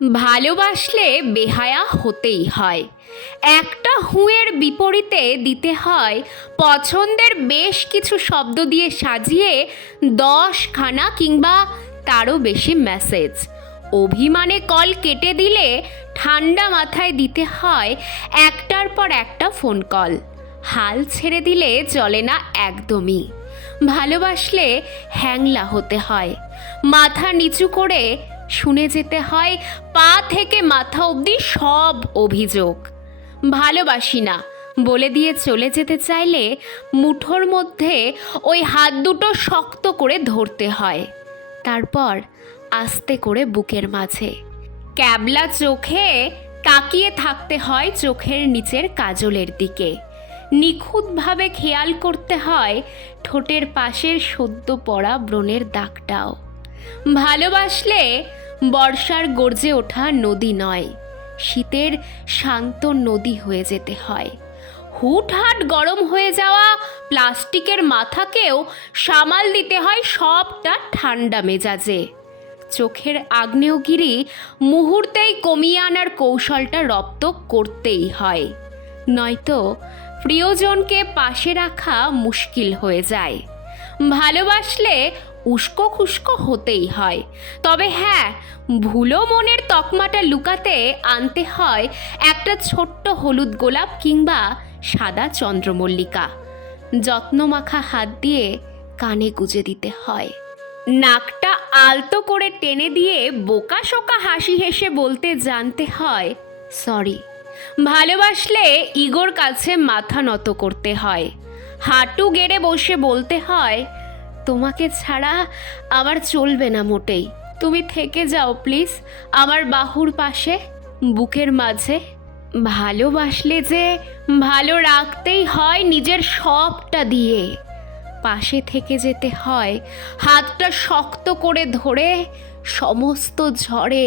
ভালোবাসলে বেহায়া হতেই হয়। একটা হুঁয়ের বিপরীতে দিতে হয় পছন্দের বেশ কিছু শব্দ দিয়ে সাজিয়ে 10খানা কিংবা তারও বেশি মেসেজ। অভিমানে কল কেটে দিলে ঠান্ডা মাথায় দিতে হয় একটার পর একটা ফোন কল। হাল ছেড়ে দিলে চলে না একদমই। ভালোবাসলে হ্যাংলা হতে হয়, মাথা নিচু করে শুনে যেতে হয় পা থেকে মাথা অবধি সব অভিযোগ। ভালোবাসি না বলে দিয়ে চলে যেতে চাইলে মুঠোর মধ্যে ওই হাত দুটো শক্ত করে ধরতে হয়, তারপর আস্তে করে বুকের মাঝে ক্যাবলা চোখে তাকিয়ে থাকতে হয় চোখের নিচের কাজলের দিকে। নিখুঁতভাবে খেয়াল করতে হয় ঠোঁটের পাশের সদ্য পড়া ব্রণের দাগটাও। ভালোবাসলে বর্ষার গর্জে ওঠা নদী নয়, শীতের শান্ত নদী হয়ে যেতে হয়। হুটহাট গরম হয়ে যাওয়া প্লাস্টিকের মাথাকেও সামাল দিতে হয় সবটা ঠান্ডা মেজাজে। চোখের আগ্নেয়গিরি মুহূর্তেই কমিয়ে আনার কৌশলটা রপ্ত করতেই হয়, নয়তো প্রিয়জনকে পাশে রাখা মুশকিল হয়ে যায়। ভালোবাসলে উস্কো খুস্কো হতেই হয়, তবে হ্যাঁ, ভুলো মনের তকমাটা লুকাতে আনতে হয় একটা ছোট্ট হলুদ গোলাপ কিংবা সাদা চন্দ্রমল্লিকা। যত্নমাখা হাত দিয়ে কানে গুজে দিতে হয়। নাকটা আলতো করে টেনে দিয়ে বোকা শোকা হাসি হেসে বলতে জানতে হয় সরি। ভালোবাসলে ইগোর কাছে মাথা নত করতে হয়, হাঁটু গেড়ে বসে বলতে হয় তোমাকে ছাড়া আমার চলবে না মোটেই, তুমি থেকে যাও প্লিজ আমার বাহুর পাশে, বুকের মাঝে। ভালোবাসলে যে ভালো রাখতেই হয় নিজের সবটা দিয়ে, পাশে থেকে যেতে হয় হাতটা শক্ত করে ধরে সমস্ত ঝড়ে।